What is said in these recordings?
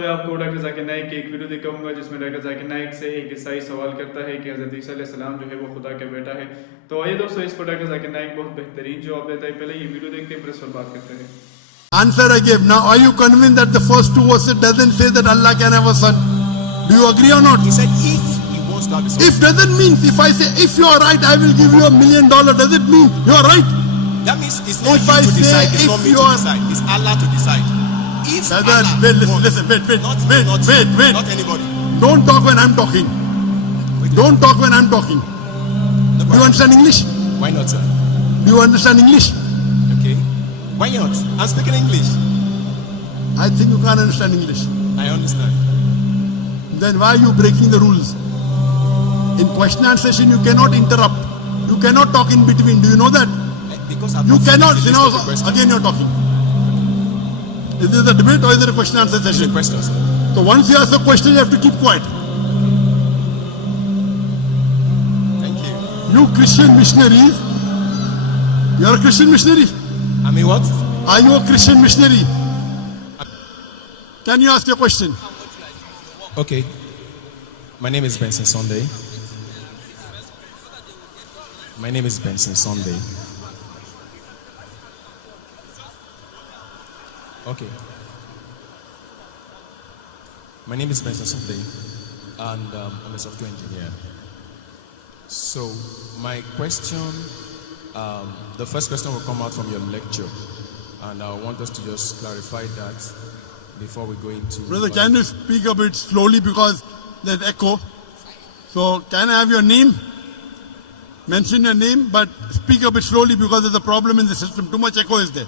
मैं आपको डॉक्टर जाकिर नाइक की एक वीडियो दिखाऊंगा जिसमें डॉक्टर जाकिर नाइक से एक ईसाई सवाल करता है कि हज़रत ईसा अलैहिस्सलाम जो है वो खुदा का बेटा है। तो आइए दोस्तों, इस पर डॉक्टर जाकिर नाइक बहुत बेहतरीन जवाब देता है। पहले ये वीडियो देखते हैं, फिर इस पर बात करते हैं। Answer I gave. Now, are you convinced that the first two verses doesn't say that Allah can have a son? Do you agree or not? He said if he wants to have a son. If doesn't mean, if I say, if you are right, I will give you $1 million, does it mean you are right? That means it's not If you I to say decide, it's if not me you to are- decide, it's Allah to decide. If Brother, Allah wait, listen, wants, listen, wait, not me, wait, not wait, you, wait. not anybody. Don't talk when I'm talking. Don't talk when I'm talking. No Do you problem. understand English? Why not, sir? Do you understand English? Okay. Why not? I'm speaking English. I think you can't understand English. I understand. Then why are you breaking the rules? In question and session, you cannot interrupt. You cannot talk in between. Do you know that? Because I've You not cannot. finished You the know, list of the questions. again you're talking. Is this a debate or is it a question and answer It's a session? question, sir. So once you ask the question, you have to keep quiet. Thank you. You Christian missionaries, you're a Christian missionary. I mean what? Are you a Christian missionary? Can you ask your question? Okay. My name is Benson Sunday. My name is Benson Sunday. Okay. My name is Benson Sunday, and I'm a software engineer. So, my question, the first question will come out from your lecture, and I want us to just clarify that before we go into. Brother, can you speak a bit slowly because there's echo? So can I have your name? Mention your name, but speak a bit slowly because there's a problem in the system. Too much echo is there.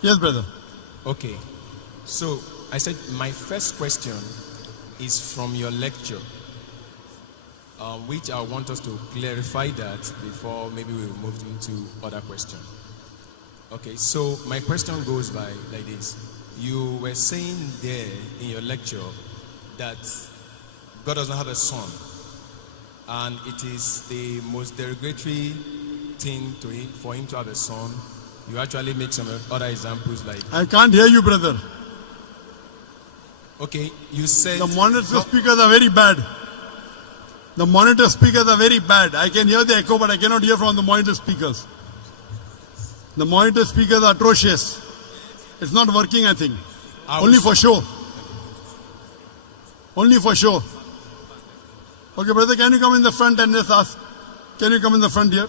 Yes, brother. Okay. So, I said my first question is from your lecture, which I want us to clarify that before maybe we move into other question. Okay, so my question goes by like this. You were saying there in your lecture that God does not have a son, and it is the most derogatory thing to him, for him to have a son. You actually make some other examples like, I can't hear you, brother. okay, you said The monitor speakers are very bad. The monitor speakers are very bad. I can hear the echo, but I cannot hear from the monitor speakers. The monitor speakers are atrocious. It's not working, I think. Only for show. Only for show. Okay, brother, can you come in the front and just ask? Can you come in the front here?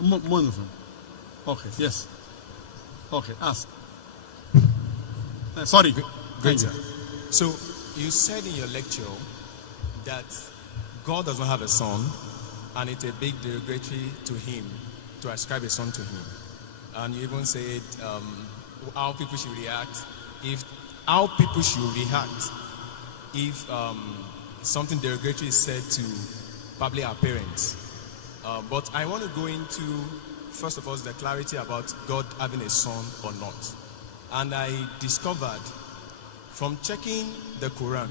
More in the front. Okay, yes. Okay, ask. Sorry. Great, Thank you. sir. So you said in your lecture that God does not have a son, and it's a big derogatory to him to ascribe a son to him. And you even said how people should react if something derogatory is said to probably our parents. But I want to go into, first of all, the clarity about God having a son or not. And I discovered from checking the Quran,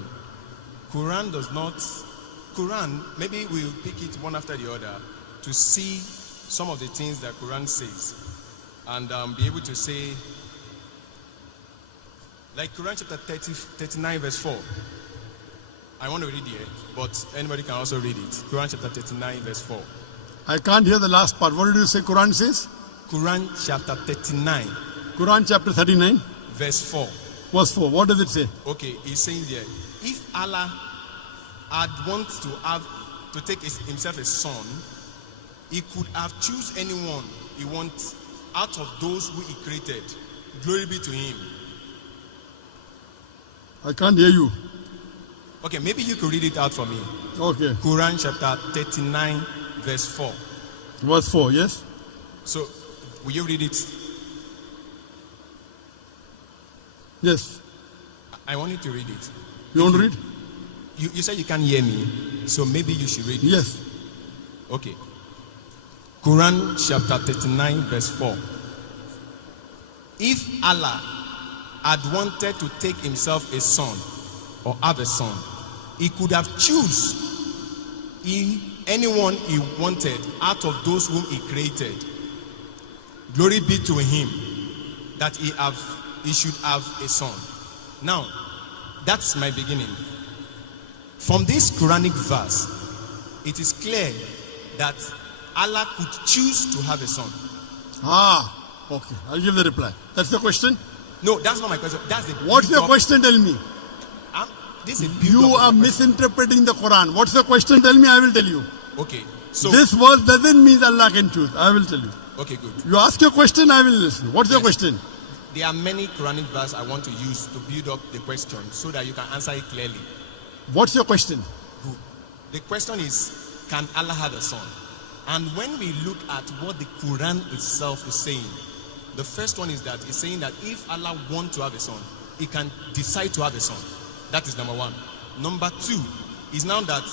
maybe we'll pick it one after the other to see some of the things that Quran says and be able to say, like Quran chapter 39 verse 4. I want to read here, but anybody can also read it. Quran chapter 39 verse 4. I can't hear the last part. What did you say Quran says? Quran chapter 39 Quran chapter 39, verse 4. verse 4. What does it say? Okay, he's saying there, if Allah had wanted to take himself a son, he could have choose anyone he wants out of those who he created. Glory be to him. I can't hear you. Okay, maybe you could read it out for me. Okay. Quran chapter 39 verse 4. Verse 4, yes? So, will you read it? Yes. I want you to read it. You want to read? You said you can't hear me, so maybe you should read it. Yes. Okay. Quran chapter 39 verse 4. If Allah had wanted to take himself a son or have a son, he could have choose anyone he wanted out of those whom he created, glory be to him that he should have a son. Now, that's my beginning. From this Quranic verse, it is clear that Allah could choose to have a son. Okay. I'll give the reply. That's the question? No, that's not my question. That's the What's your build-up. question? Tell me. This is a You build-up are of the question. misinterpreting the Quran. What's the question? Tell me, I will tell you. Okay, so This verse doesn't mean Allah can choose. I will tell you. okay, good. You ask your question, I will listen. What's your Yes. question? There are many Quranic verses I want to use to build up the question so that you can answer it clearly. What's your question? Good. The question is, can Allah have a son? And when we look at what the Quran itself is saying, the first one is that it's saying that if Allah wants to have a son, he can decide to have a son. That is number one. Number two is now that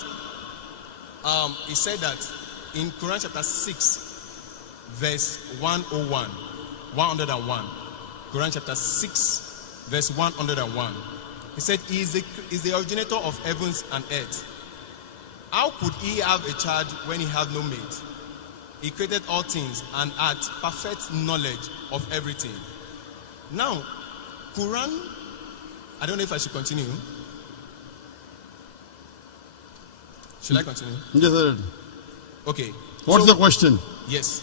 he said that in Quran chapter 6, verse 101, Quran chapter 6, verse 101. He said, he is the originator of heavens and earth. How could he have a child when he had no mate? He created all things and had perfect knowledge of everything. Now, Quran, I don't know if I should continue. Should I continue? Yes, sir. Okay. What's So- the question? Yes.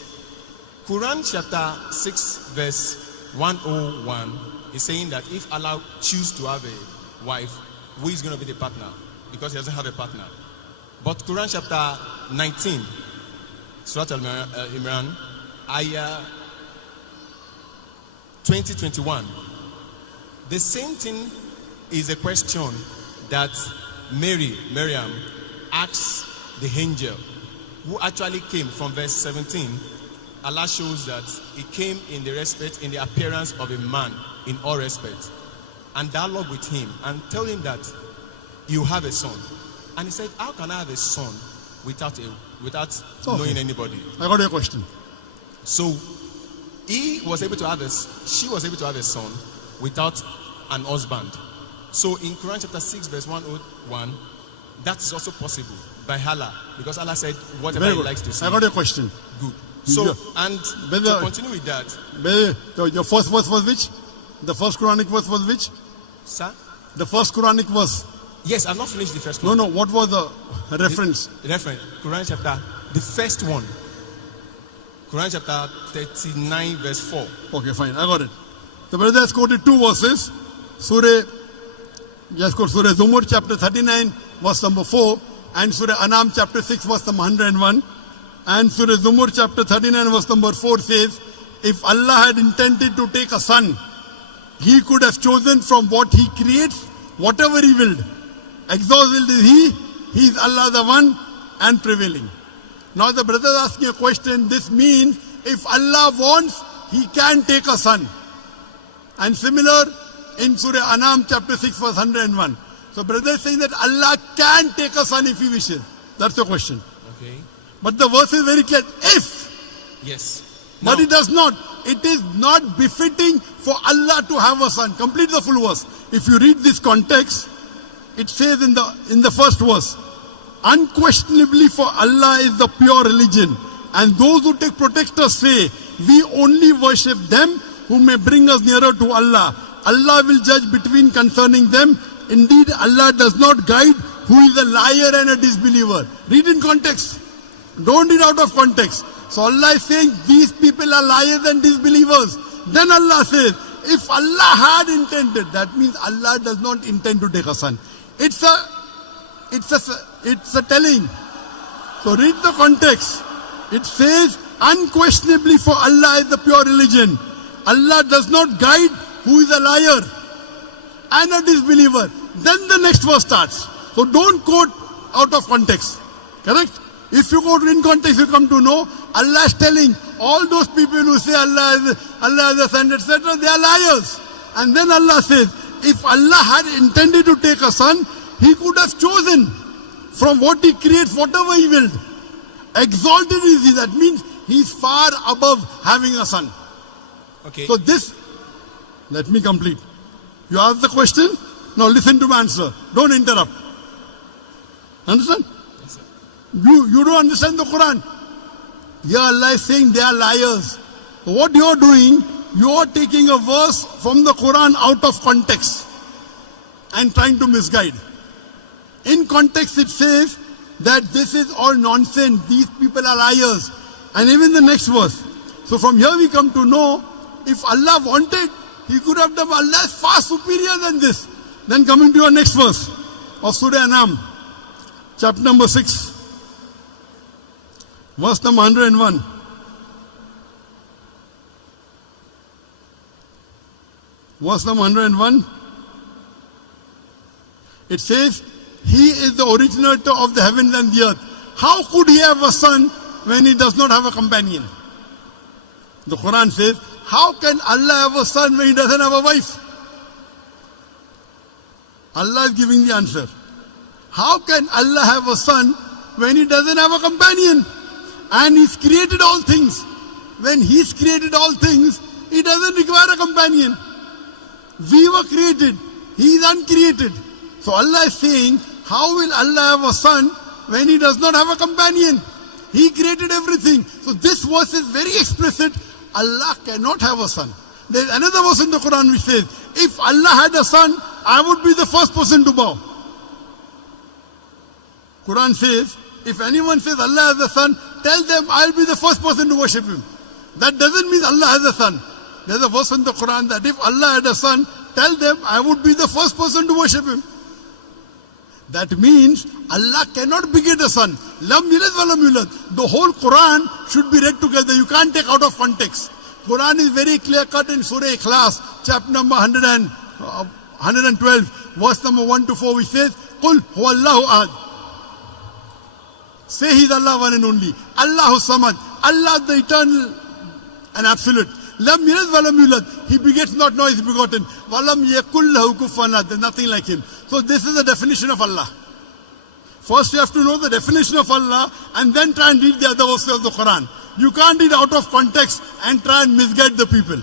Quran chapter 6 verse 101 is saying that if Allah choose to have a wife, who is going to be the partner? Because he doesn't have a partner. But Quran chapter 19, Surah Al-Imran, ayah 20-21. The same thing is a question that Maryam asks the angel, who actually came from verse 17. Allah shows that he came in the appearance of a man in all respect, and dialogue with him and tell him that you have a son. And he said, how can I have a son without knowing anybody? I got your question. So she was able to have a son without an husband. So in Quran chapter 6 verse 101, that is also possible by Allah, because Allah said whatever Very he good. likes to see. I got your question. Good. So, Yeah. and Brother- to continue with that, Your first verse was which? The first Quranic verse was which? sir? The first Quranic verse. Yes, I've not finished the first No, one. no. What was the reference? Reference, Quran chapter, the first one. Quran chapter 39 verse 4. Okay, fine. I got it. The brother has quoted two verses. Surah Zumur chapter 39 verse number 4 and Surah Anam chapter 6 verse number 101. And Surah Zumur chapter 39 verse number 4 says, if Allah had intended to take a son, he could have chosen from what he creates whatever he willed. Exalted is he is Allah the one and prevailing. Now the brother is asking a question. This means if Allah wants, he can take a son. And similar in Surah Anam chapter 6 verse 101. So brother is saying that Allah can take a son if he wishes. That's the question. Okay. But the verse is very clear. If. Yes. But Now, it does not. It is not befitting for Allah to have a son. Complete the full verse. If you read this context, it says in the first verse, unquestionably for Allah is the pure religion, and those who take protectors say, we only worship them who may bring us nearer to Allah. Allah will judge between concerning them. Indeed, Allah does not guide who is a liar and a disbeliever. Read in context. Don't read out of context. So Allah is saying these people are liars and disbelievers. Then Allah says, if Allah had intended, that means Allah does not intend to take a son. It's a telling. So read the context. It says, unquestionably for Allah is the pure religion. Allah does not guide who is a liar and a disbeliever. Then the next verse starts. So don't quote out of context. Correct? If you quote in context, you come to know Allah is telling all those people who say Allah is the son, etc., they are liars. And then Allah says, if Allah had intended to take a son, he could have chosen from what he creates, whatever he willed. Exalted is he. That means he is far above having a son. okay. So this, let me complete. You ask the question, now listen to my answer. Don't interrupt. Understand? Yes, sir. You don't understand the Quran. Here Allah is saying they are liars. So what you are doing, you are taking a verse from the Quran out of context and trying to misguide. In context it says that this is all nonsense, these people are liars. And even the next verse. So from here we come to know, if Allah wanted, He could have done. Allah is far superior than this. Then coming to your next verse of Surah Anam, chapter number 6, verse number 101. Verse number 101. It says, He is the originator of the heavens and the earth. How could He have a son when He does not have a companion? The Quran says, how can Allah have a son when He doesn't have a wife? Allah is giving the answer. How can Allah have a son when He doesn't have a companion? And He's created all things. When He's created all things, He doesn't require a companion. We were created. He is uncreated. So Allah is saying, how will Allah have a son when He does not have a companion? He created everything. So this verse is very explicit. Allah cannot have a son. There is another verse in the Quran which says, if Allah had a son, I would be the first person to bow. Quran says, if anyone says Allah has a son, tell them I'll be the first person to worship Him. That doesn't mean Allah has a son. There's a verse in the Quran that if Allah had a son, tell them I would be the first person to worship Him. That means Allah cannot beget a son. Lam yalid wa lam yulad. The whole Quran should be read together. You can't take out of context. Quran is very clear cut in Surah Ikhlas, chapter number 112, verse number 1 to 4, which says, Qul huwallahu ahad. Say He is Allah one and only. Allahu samad. Allah the eternal and absolute. Lam yalid wa lam yulad. He begets not, nor is begotten. Wa lam yakul lahu kufuwan ahad. There's nothing like Him. So this is the definition of Allah. First you have to know the definition of Allah and then try and read the other verses of the Quran. You can't read out of context and try and misguide the people.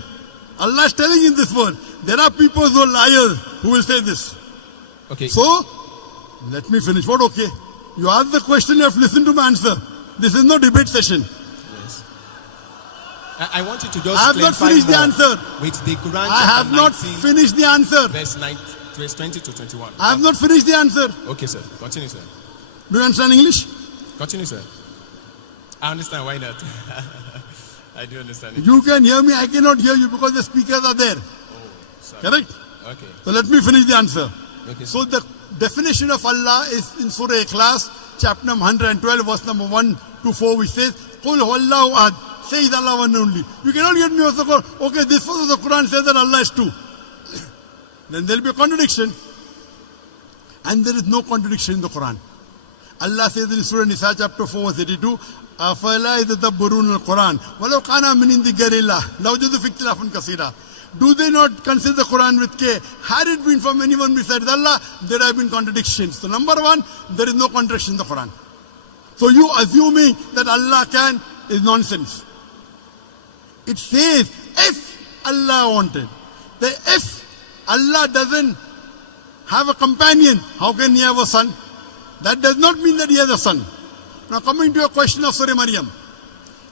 Allah is telling in this word, there are people who are liars who will say this. Okay. So, let me finish. What okay? You ask the question, you have to listen to my answer. This is no debate session. Yes. I want you to just I have not finished the answer. With the Quran I have not finished the answer. verse 20 to 21. I have not finished the answer. Okay, sir. Continue, sir. Do you understand English? Continue, sir. I understand. Why not? I do understand it. You can hear me, I cannot hear you because the speakers are there. Sorry. Correct? Okay. So let me finish the answer. Okay. So the definition of Allah is in Surah Ikhlas, chapter number 112, verse number 1 to 4, which says, Qul huwallahu ahad. Say He is Allah one and only. You cannot get me also go, okay, this verse of the Quran says that Allah is two. Then there will be a contradiction. And there is no contradiction in the Quran. Allah says in Surah Nisa chapter 4 verse 82, أَفَلَا يَتَدَبَّرُونَ الْقُرْآنَ وَلَوْ كَانَ مِنْ عِنْدِ غَيْرِ اللَّهِ لَوَجَدُوا فِيهِ اخْتِلَافًا كَثِيرًا. Do they not consider the Quran with care? Had it been from anyone besides Allah, there have been contradictions. So number one, there is no contradiction in the Quran. So you assuming that Allah can is nonsense. It says, if Allah wanted. If Allah doesn't have a companion, how can He have a son? That does not mean that He has a son. Now coming to your question of Surah Maryam.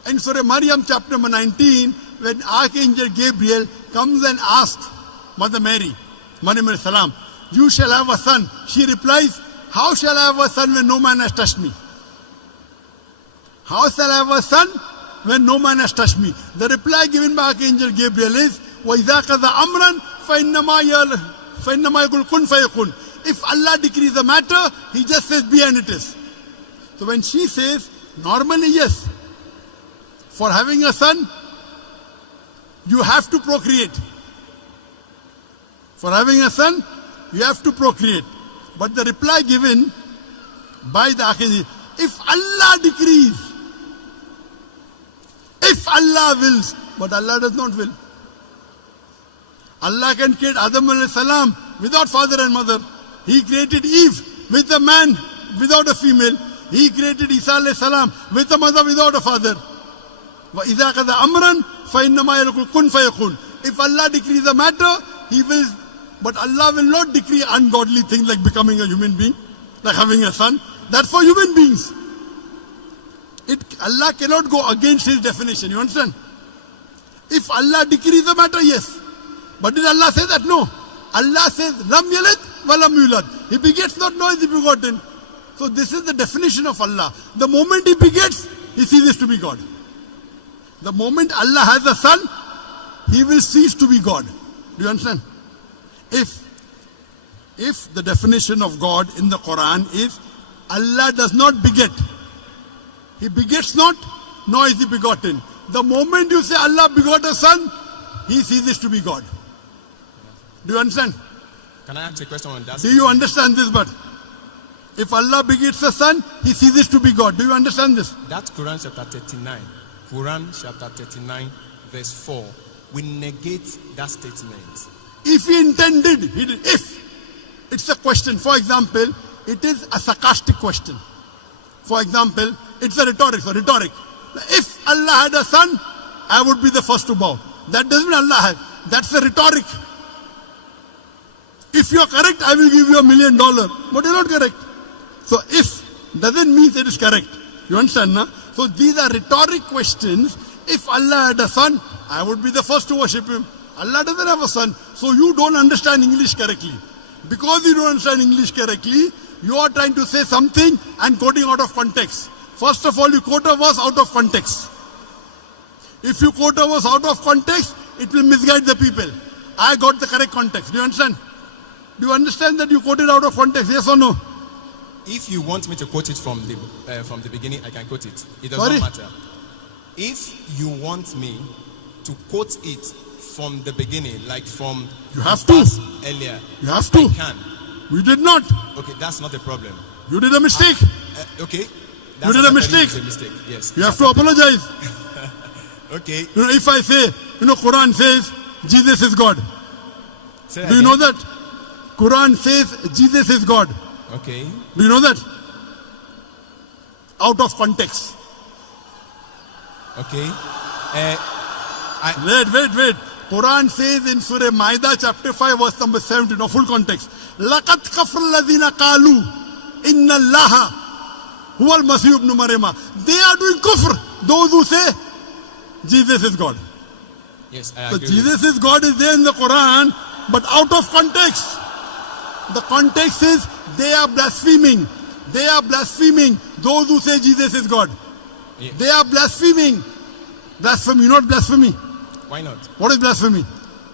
In Surah Maryam chapter number 19, when Archangel Gabriel comes and asks Mother Mary, Maryam alayhi salam, you shall have a son. She replies, how shall I have a son when no man has touched me? How shall I have a son when no man has touched me? The reply given by Archangel Gabriel is, وَإِذَا قَضَى أَمْرًا فَإِنَّمَا يَقُولُ كُنْ فَيَكُونُ. If Allah decrees the matter, He just says be and it is. So when she says, normally yes, for having a son, you have to procreate. For having a son, you have to procreate. But the reply given by the Archangel, if Allah decrees, if Allah wills, but Allah does not will. Allah can create Adam alayhi salam without father and mother. He created Eve with a man without a female. He created Isa alayhi salam with a mother without a father. وَإِذَا قَضَى أَمْرًا فَإِنَّمَا يَقُولُ كُنْ فَيَكُونُ. If Allah decrees a matter, He will, but Allah will not decree ungodly things like becoming a human being, like having a son. That's for human beings. Allah cannot go against his definition. You understand? If Allah decrees the matter, yes. But did Allah say that? No. Allah says, Lam yalid wa lam yulad. He begets not, nor is he begotten. So this is the definition of Allah. The moment he begets, he ceases to be God. The moment Allah has a son, he will cease to be God. Do you understand? If the definition of God in the Quran is Allah does not beget, he begets not, nor is he begotten. The moment you say Allah begot a son, he ceases to be God. Do you understand? Can I ask a question on that? Do you understand this? But if Allah begets a son, he ceases to be God. Do you understand this? That's Quran chapter 39. Quran chapter 39, verse 4. We negate that statement. If he intended, he did. If it's a question, for example, it is a sarcastic question. For example, it's a rhetoric. So rhetoric. If Allah had a son, I would be the first to bow. That doesn't mean Allah has. That's a rhetoric. If you are correct, I will give you $1 million. But you're not correct. So if doesn't mean it is correct. You understand, na? So these are rhetoric questions. If Allah had a son, I would be the first to worship him. Allah doesn't have a son. So you don't understand English correctly. Because you don't understand English correctly, you are trying to say something and quoting out of context. First of all, you quote a verse out of context. If you quote a verse out of context, it will misguide the people. I got the correct context. Do you understand? Do you understand that you quoted out of context? Yes or no? If you want me to quote it from the beginning, I can quote it. It does Sorry? not matter. If you want me to quote it from the beginning, like from You have the to. verse earlier, You have to. I can. You did not. Okay, that's not a problem. You did a mistake. Okay. You did a mistake. It's a mistake. Yes. You have to apologize. Okay. You know, if I say, Quran says Jesus is God. Say that Do you again. know that? Quran says Jesus is God. Okay. Do you know that? Out of context. Okay. Wait. Quran says in Surah Maida chapter 5 verse number 17, no full context. لَقَدْ كَفْرَ الَّذِينَ قَالُوا إِنَّ اللَّهَ هُوَ الْمَسِيحُ ابْنُ مَرْيَمَ. They are doing kufr. Those who say Jesus is God. Yes, I So agree. Jesus is God is there in the Quran, but out of context. The context is they are blaspheming. They are blaspheming those who say Jesus is God. Yeah. They are blaspheming. Blasphemy, not blasphemy. Why not? What is blasphemy?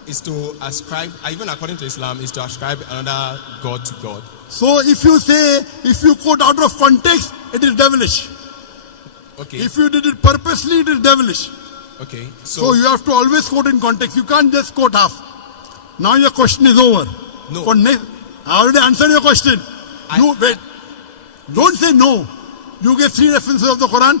Is to ascribe, even according to Islam, is to ascribe another God to God. So if you quote out of context, it is devilish. Okay. If you did it purposely, it is devilish. Okay. So you have to always quote in context. You can't just quote half. Now your question is over. No. I already answered your question. You wait. Don't say no. You gave 3 references of the Quran.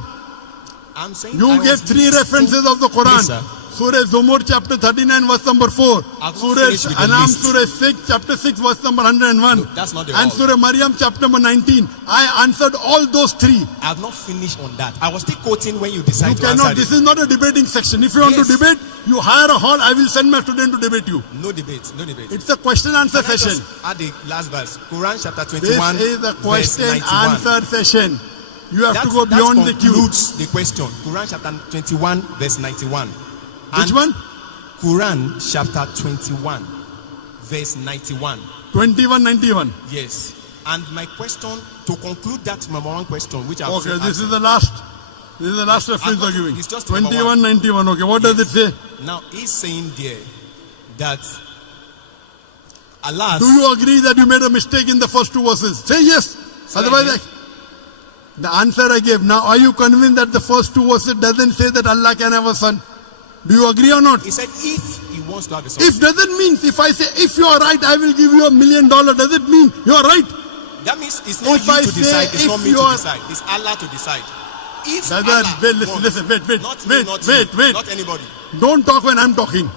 I'm saying You I gave was 3 listening. references of the Quran. Yes, sir. Surah Zumur chapter 39 verse number 4. I've not Surah finished with the Anam list. Surah 6 chapter 6 verse number 101. No, that's not the And all. Surah Maryam chapter number 19. I answered all those 3. I have not finished on that. I was still quoting when you decide You to cannot. answer This it. is not a debating section. If you want Yes. to debate, you hire a hall. I will send my student to debate you. No debate. No debate. It's a question answer Can I session. just add the last verse? Quran chapter This 21, is a verse question 91. answer session. You have That, to go beyond the that queue. concludes the question. Quran chapter 21, verse 91. Which And one? Quran chapter 21, verse 91. 2191. Yes. And my question, to conclude that number one question, which I've Okay, said this is answered. the last. This is the last reference got you're it. giving. It's just number 2191. Okay, what does it say? Now he's saying there that Allah. Do you agree that you made a mistake in the first 2 verses? Say yes. Say Otherwise, again. the answer I gave. Now, are you convinced that the first 2 verses doesn't say that Allah can have a son? Do you agree or not? He said if he wants to have a son. If doesn't mean, if I say, if you are right, I will give you $1 million, does it mean you are right? That means it's not If you I to say decide, it's if not me you to are- decide, it's Allah to decide. If Brother, Allah wait, listen, wants, listen, wait, not me, not you, wait. not anybody. Don't talk when I'm talking.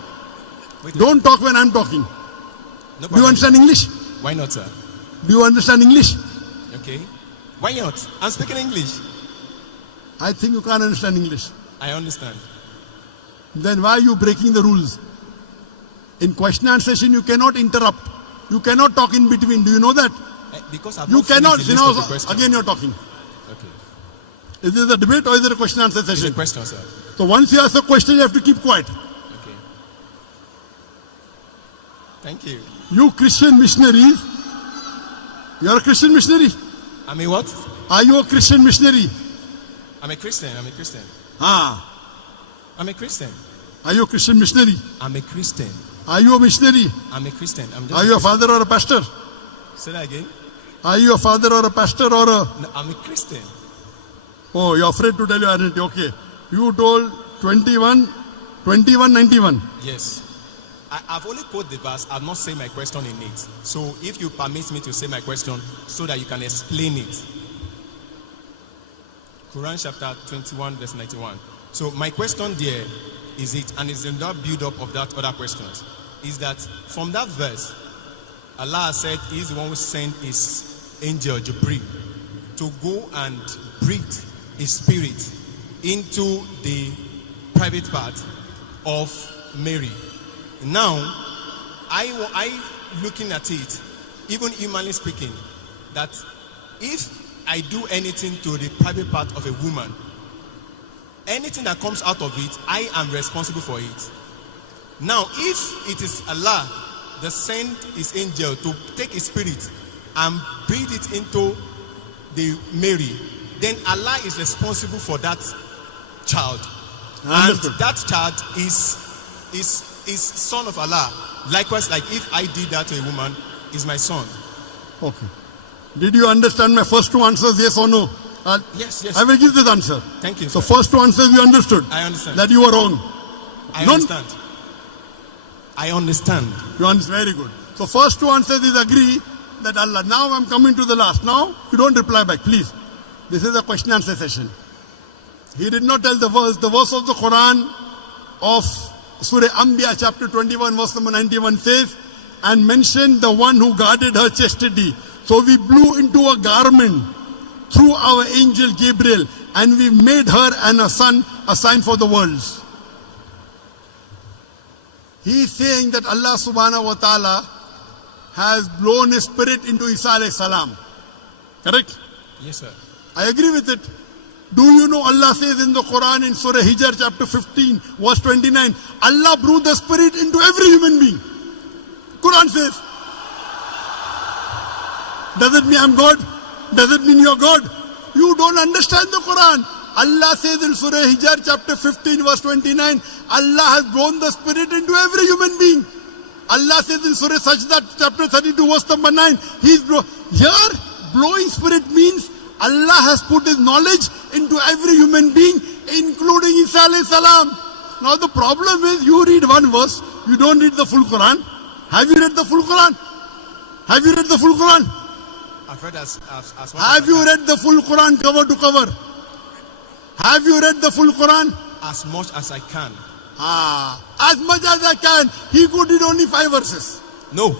Wait, Don't talk when I'm talking. no Do you problem. understand English? Why not, sir? Do you understand English? Okay. Why not? I'm speaking English. I think you can't understand English. I understand. Then why are you breaking the rules? In question and session, you cannot interrupt. You cannot talk in between. Do you know that? Because I've You not finished cannot. the You list know, of the question. again you're talking. Okay. Is this a debate or is it a question answer It's a session? question, sir. So once you ask a question, you have to keep quiet. Okay. Thank you. You Christian missionaries, you're a Christian missionary. I mean, what? Are you a Christian missionary? I'm a Christian. I'm a Christian. Ah. I'm a Christian. Are you a Christian missionary? I'm a Christian. Are you a missionary? I'm a Christian. I'm just Are you a father or a pastor? Say that again. Are you a father or a pastor or a... No, I'm a Christian. Oh, you're afraid to tell your identity. Okay. You told 21:91. Yes. I've only quoted the verse. I've not said my question in it. So if you permit me to say my question so that you can explain it. Quran chapter 21 verse 91. So my question there is it, and it's in that build-up of that other questions, is that from that verse, Allah said He is the one who sent His angel Jibreel to go and breathe His spirit into the private part of Mary. Now, I looking at it, even humanly speaking, that if I do anything to the private part of a woman, anything that comes out of it, I am responsible for it. Now, if it is Allah that sent His angel to take His spirit and breathe it into the Mary, then Allah is responsible for that child. Understood. And that child is son of Allah. Likewise, like if I did that to a woman, is my son. Okay. Did you understand my first two answers, yes or no? Yes. I will give this answer. Thank you, So sir. first two answers you understood. I understand. That you were wrong. I None- understand. I understand. You understand? Very good. So first two answers is agree that Allah. Now I'm coming to the last. Now you don't reply back, please. This is a question answer session. He did not tell the verse. The verse of the Quran of Surah Anbiya chapter 21 verse number 91 says, and mentioned the one who guarded her chastity. So we blew into a garment through our angel Gabriel, and we made her and her son a sign for the worlds. He is saying that Allah subhanahu wa ta'ala has blown His spirit into Isa alayhi salam. Correct? Yes, sir. I agree with it. Do you know Allah says in the Quran in Surah Hijr chapter 15 verse 29, Allah breathed the spirit into every human being. Quran says. Does it mean I'm God? Does it mean you're God? You don't understand the Quran. Allah says in Surah Hijr chapter 15 verse 29, Allah has blown the spirit into every human being. Allah says in Surah Sajda chapter 32 verse number 9, here blowing spirit means Allah has put His knowledge into every human being, including Isa alayhi salam. Now the problem is you read one verse, you don't read the full Quran. Have you read the full Quran? Have you read the full Quran? I've read as much Have as you I can. read the full Quran cover to cover? Have you read the full Quran? As much as I can. As much as I can. He could read only 5 verses No.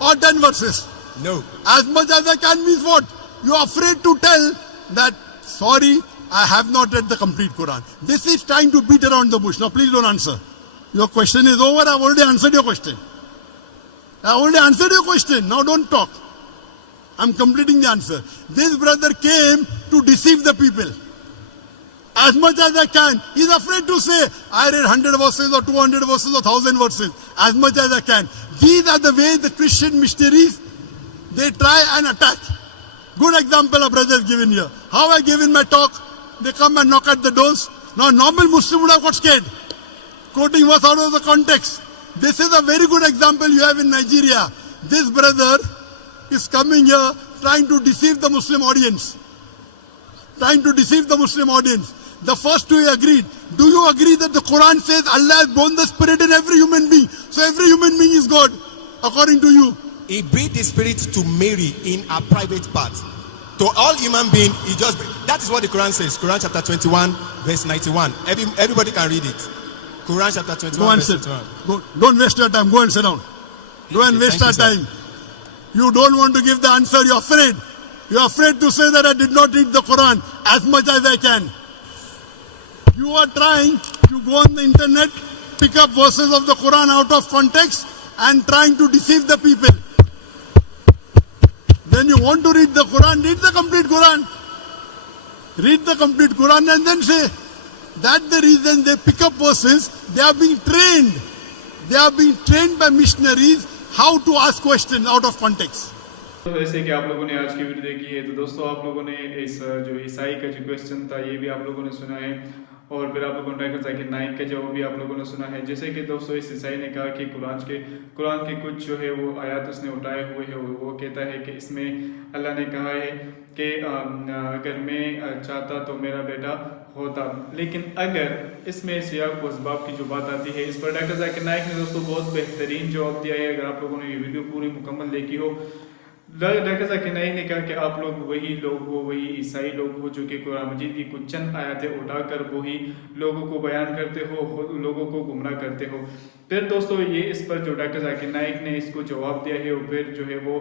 or 10 verses. No. As much as I can means what? You are afraid to tell that, sorry, I have not read the complete Quran. This is trying to beat around the bush. Now please don't answer. Your question is over. I've already answered your question. I already answered your question. Now don't talk. I'm completing the answer. This brother came to deceive the people. As much as I can. He's afraid to say, I read 100 verses or 200 verses or 1000 verses. As much as I can. These are the ways the Christian missionaries, they try and attack. Good example a brother has given here. How I gave in my talk, they come and knock at the doors. Now normal Muslim would have got scared. Quoting verse out of the context. This is a very good example you have in Nigeria. This brother is coming here trying to deceive the Muslim audience. Trying to deceive the Muslim audience. The first two he agreed. Do you agree that the Quran says Allah has blown the spirit in every human being? So every human being is God, according to you. He breathed the spirit to Mary in a private part. To all human beings, he just, that is what the Quran says. Quran chapter 21 verse 91. Everybody can read it. Quran chapter 21 Go and verse sit. 91. Go, don't waste your time. Go and sit down. Go and Okay, waste thank our you, sir. time. You don't want to give the answer. You're afraid. You're afraid to say that I did not read the Quran as much as I can. You are trying to go on the internet, pick up verses of the Quran out of context and trying to deceive the people. When you want to read the Quran, read the complete Quran. read the complete Quran and then say that the reason they pick up verses, they are being trained. They are being trained by missionaries how to ask questions out of context. تو جیسے کہ آپ لوگوں نے آج کی video دیکھی ہے تو دوستوں آپ لوگوں نے اس جو عیسائی کا جو کویسچن تھا یہ بھی آپ لوگوں نے سنا ہے اور پھر آپ لوگوں نے ڈاکٹر ذاکر نائک کا جواب بھی آپ لوگوں نے سنا ہے. جیسے کہ دوستوں اس عیسائی نے کہا کہ قرآن کے کچھ جو ہے وہ آیات اس نے اٹھائے ہوئے ہیں. وہ کہتا ہے کہ اس میں اللہ نے کہا ہے کہ اگر میں چاہتا تو میرا بیٹا ہوتا, لیکن اگر اس میں سیاق و اسباب کی جو بات آتی ہے اس پر ڈاکٹر ذاکر نائک نے دوستوں بہت بہترین جواب دیا ہے. اگر آپ لوگوں نے یہ ویڈیو پوری مکمل دیکھی ہو, ڈاکٹر ذاکر نائک نے کہا کہ آپ لوگ وہی لوگ ہو, وہی عیسائی لوگ ہو جو کہ قرآن مجید کی کچھ چند آیاتیں اٹھا کر وہی لوگوں کو بیان کرتے ہو, خود لوگوں کو گمراہ کرتے ہو. پھر دوستو یہ اس پر جو ڈاکٹر ذاکر نائک نے اس کو جواب دیا ہے اور پھر جو ہے وہ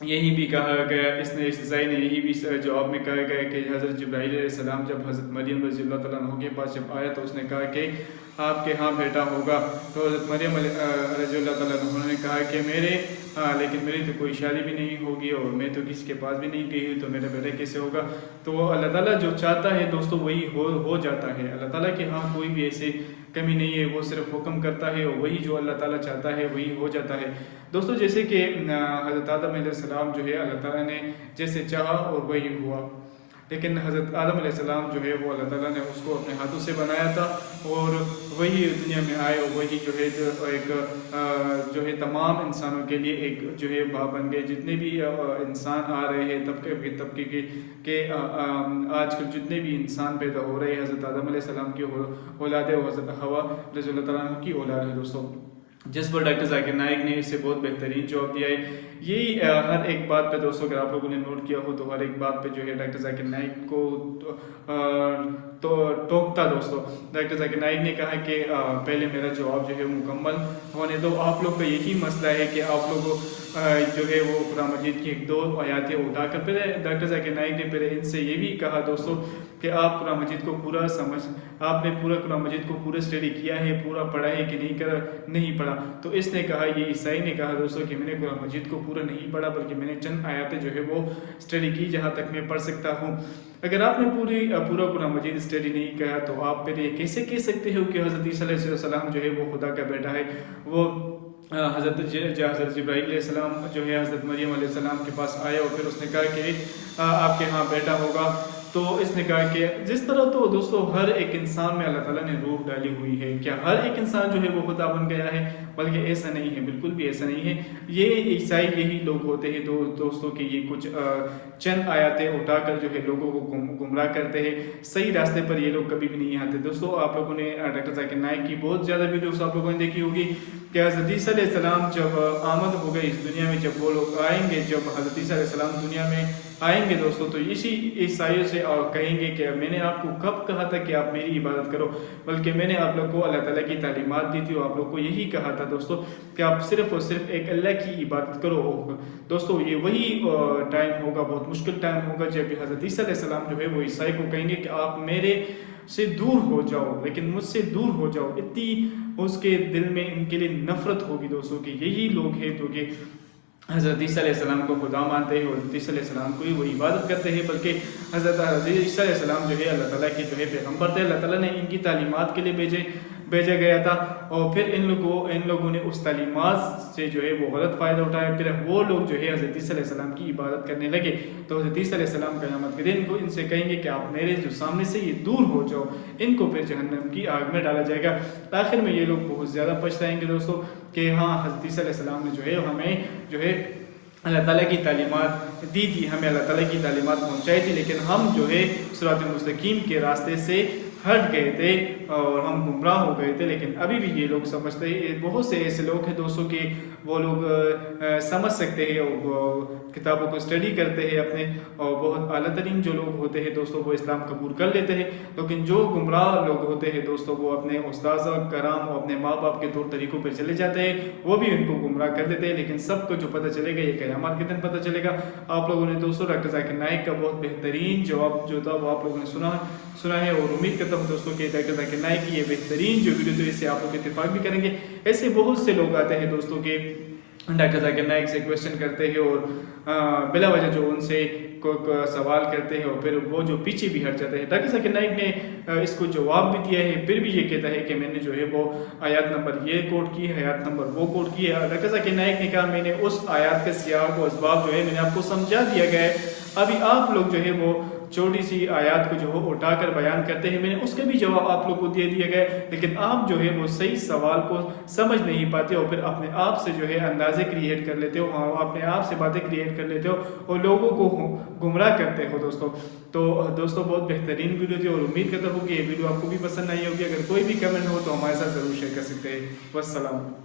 یہی بھی کہا گیا, اس عیسائی نے یہی بھی جواب میں کہا گیا کہ حضرت جبرائیل علیہ السلام جب حضرت مریم رضی اللہ تعالیٰ عنہ کے پاس جب آیا تو اس نے کہا کہ آپ کے ہاں بیٹا ہوگا. تو حضرت مریم رضی اللہ تعالیٰ عنہ نے کہا کہ لیکن میری تو کوئی شادی بھی نہیں ہوگی اور میں تو کسی کے پاس بھی نہیں گئی ہوئی, تو میرا بیٹا کیسے ہوگا. تو اللہ تعالیٰ جو چاہتا ہے دوستو وہی ہو جاتا ہے. اللہ تعالیٰ کے ہاں کوئی بھی ایسے کمی نہیں ہے, وہ صرف حکم کرتا ہے اور وہی جو اللہ تعالیٰ چاہتا ہے وہی ہو جاتا ہے. دوستو جیسے کہ حضرت آدم علیہ السلام جو ہے اللہ تعالیٰ نے جیسے چاہا اور وہی ہوا, لیکن حضرت آدم علیہ السلام جو ہے وہ اللہ تعالیٰ نے اس کو اپنے ہاتھوں سے بنایا تھا اور وہی دنیا میں آئے اور وہی جو ہے ایک جو ہے تمام انسانوں کے لیے ایک جو ہے باپ بن گئے. جتنے بھی انسان آ رہے ہیں طبقے کے آج کل جتنے بھی انسان پیدا ہو رہے ہیں حضرت آدم علیہ السلام کی اولاد ہے اور حضرت حوا رضی اللہ تعالیٰ عنہ کی اولاد ہے دوستوں, جس پر ڈاکٹر ذاکر نائک نے اس سے بہت بہترین جواب دیا ہے. یہی ہر ایک بات پہ دوستوں اگر آپ لوگوں نے نوٹ کیا ہو تو ہر ایک بات پہ جو ہے ڈاکٹر ذاکر نائک کو ٹوکتا. دوستوں ڈاکٹر ذاکر نائک نے کہا کہ پہلے میرا جواب جو ہے مکمل ہونے دو. آپ لوگ کا یہی مسئلہ ہے کہ آپ لوگ جو ہے وہ قرآن مجید کی ایک دو آیاتیں اٹھا کر پھر ڈاکٹر ذاکر نائک نے پھر ان سے یہ بھی کہا دوستوں کہ آپ قرآن مجید کو پورا آپ نے پورا قرآن مجید کو پورا اسٹڈی کیا ہے, پورا پڑھا ہے کہ نہیں پڑھا. تو اس نے کہا, یہ عیسائی نے کہا دوستوں کہ میں نے قرآن مجید کو پورا نہیں پڑھا بلکہ میں نے چند آیاتیں جو ہے وہ اسٹڈی کی جہاں تک میں پڑھ سکتا ہوں. اگر آپ نے پورا قرآن مجید اسٹڈی نہیں کیا تو آپ پھر یہ کیسے کہہ سکتے ہو کہ حضرت عیسیٰ علیہ السلام جو ہے وہ خدا کا بیٹا ہے. وہ حضرت جبرائیل علیہ السلام جو ہے حضرت مریم علیہ السلام کے پاس آیا اور پھر اس نے کہا کہ آپ کے ہاں بیٹا ہوگا. تو اس نے کہا کہ جس طرح تو دوستو ہر ایک انسان میں اللہ تعالیٰ نے روح ڈالی ہوئی ہے, کیا ہر ایک انسان جو ہے وہ خدا بن گیا ہے؟ بلکہ ایسا نہیں ہے, بالکل بھی ایسا نہیں ہے. یہ عیسائی یہی لوگ ہوتے ہیں دوستوں کہ یہ کچھ چند آیاتیں اٹھا کر جو ہے لوگوں کو گمراہ کرتے ہیں, صحیح راستے پر یہ لوگ کبھی بھی نہیں آتے. دوستو آپ لوگوں نے ڈاکٹر ذاکر نائک کی بہت زیادہ ویڈیوز آپ لوگوں نے دیکھی ہوگی کہ حضرت عیسیٰ علیہ السلام جب آمد ہو گئے اس دنیا میں, جب وہ لوگ آئیں گے, جب حضرت عیسیٰ علیہ السلام دنیا میں آئیں گے دوستو تو اسی عیسائیوں سے کہیں گے کہ میں نے آپ کو کب کہا تھا کہ آپ میری عبادت کرو, بلکہ میں نے آپ لوگ کو اللہ تعالیٰ کی تعلیمات دی تھی اور آپ لوگ کو یہی کہا تھا دوستو کہ آپ صرف اور صرف ایک اللہ کی عبادت کرو. دوستو یہ وہی ٹائم ہوگا, بہت مشکل ٹائم ہوگا جب حضرت عیسیٰ علیہ السلام جو ہے وہ عیسائی کو کہیں گے کہ آپ میرے سے دور ہو جاؤ, لیکن مجھ سے دور ہو جاؤ. اتنی اس کے دل میں ان کے لیے نفرت ہوگی دوستوں کہ یہی لوگ ہیں جو کہ حضرت عیسیٰ علیہ السلام کو خدا مانتے ہیں اور حضرت عیسیٰ علیہ السلام کو ہی وہ عبادت کرتے ہیں, بلکہ حضرت عیسیٰ علیہ السلام جو ہے اللہ تعالیٰ کے جو ہے پیغمبر تھے. اللہ تعالیٰ نے ان کی تعلیمات کے لیے بھیجا گیا تھا اور پھر ان لوگوں نے اس تعلیمات سے جو ہے وہ غلط فائدہ اٹھایا. پھر وہ لوگ جو ہے حضرت عیسیٰ علیہ السلام کی عبادت کرنے لگے. تو حضرت عیسیٰ علیہ السلام قیامت کے دن ان سے کہیں گے کہ آپ میرے جو سامنے سے یہ دور ہو جاؤ. ان کو پھر جہنم کی آگ میں ڈالا جائے گا. آخر میں یہ لوگ بہت زیادہ پچھتائیں گے دوستوں کہ ہاں حضرت عیسیٰ علیہ السلام نے جو ہے ہمیں جو ہے اللہ تعالیٰ کی تعلیمات دی تھی, ہمیں اللہ تعالیٰ کی تعلیمات پہنچائی تھی, لیکن ہم جو ہے صراط مستقیم کے راستے سے ہٹ گئے تھے اور ہم گمراہ ہو گئے تھے. لیکن ابھی بھی یہ لوگ سمجھتے ہیں, بہت سے ایسے لوگ ہیں دوستوں کہ وہ لوگ سمجھ سکتے ہیں اور کتابوں کو اسٹڈی کرتے ہیں اپنے, اور بہت اعلیٰ ترین جو لوگ ہوتے ہیں دوستوں وہ اسلام قبول کر لیتے ہیں. لیکن جو گمراہ لوگ ہوتے ہیں دوستوں وہ اپنے استاذ کرام اور اپنے ماں باپ کے طور طریقوں پر چلے جاتے ہیں, وہ بھی ان کو گمراہ کر دیتے ہیں. لیکن سب کو جو پتہ چلے گا یہ قیامت کے دن پتہ چلے گا. آپ لوگوں نے دوستوں ڈاکٹر ذاکر نائک کا بہت بہترین جواب جو تھا وہ آپ لوگوں نے سنا ہے, اور امید کرتا ہوں دوستوں کہ ڈاکٹر ذاکر نائک کی یہ بہترین جو ویڈیو تو اس سے آپ لوگ اتفاق بھی کریں گے. ایسے بہت سے لوگ آتے ہیں دوستوں کہ ڈاکٹر ذاکر نائک سے کویسچن کرتے ہیں اور بلا وجہ جو ان سے کو سوال کرتے ہیں اور پھر وہ جو پیچھے بھی ہٹ جاتے ہیں. ڈاکٹر ذاکر نائک نے اس کو جواب بھی دیا ہے, پھر بھی یہ کہتا ہے کہ میں نے جو ہے وہ آیات نمبر یہ کوٹ کی ہے, آیات نمبر وہ کوٹ کی ہے. ڈاکٹر ذاکر نائک نے کہا میں نے اس آیات کا سیاق و اسباب جو ہے میں نے آپ کو سمجھا دیا گیا ہے, ابھی آپ لوگ جو ہے وہ چھوٹی سی آیات کو جو ہے اٹھا کر بیان کرتے ہیں, میں نے اس کا بھی جواب آپ لوگ کو دے دیا گیا, لیکن آپ جو ہے وہ صحیح سوال کو سمجھ نہیں پاتے اور پھر اپنے آپ سے جو ہے اندازے کریٹ کر لیتے ہو, اپنے آپ سے باتیں کریٹ کر لیتے ہو اور لوگوں کو گمراہ کرتے ہو دوستوں. تو دوستوں بہت بہترین ویڈیو تھی اور امید کرتا ہوں کہ یہ ویڈیو آپ کو بھی پسند آئی ہوگی. اگر کوئی بھی کمنٹ ہو تو ہمارے ساتھ ضرور شیئر کر سکتے ہیں. والسلام.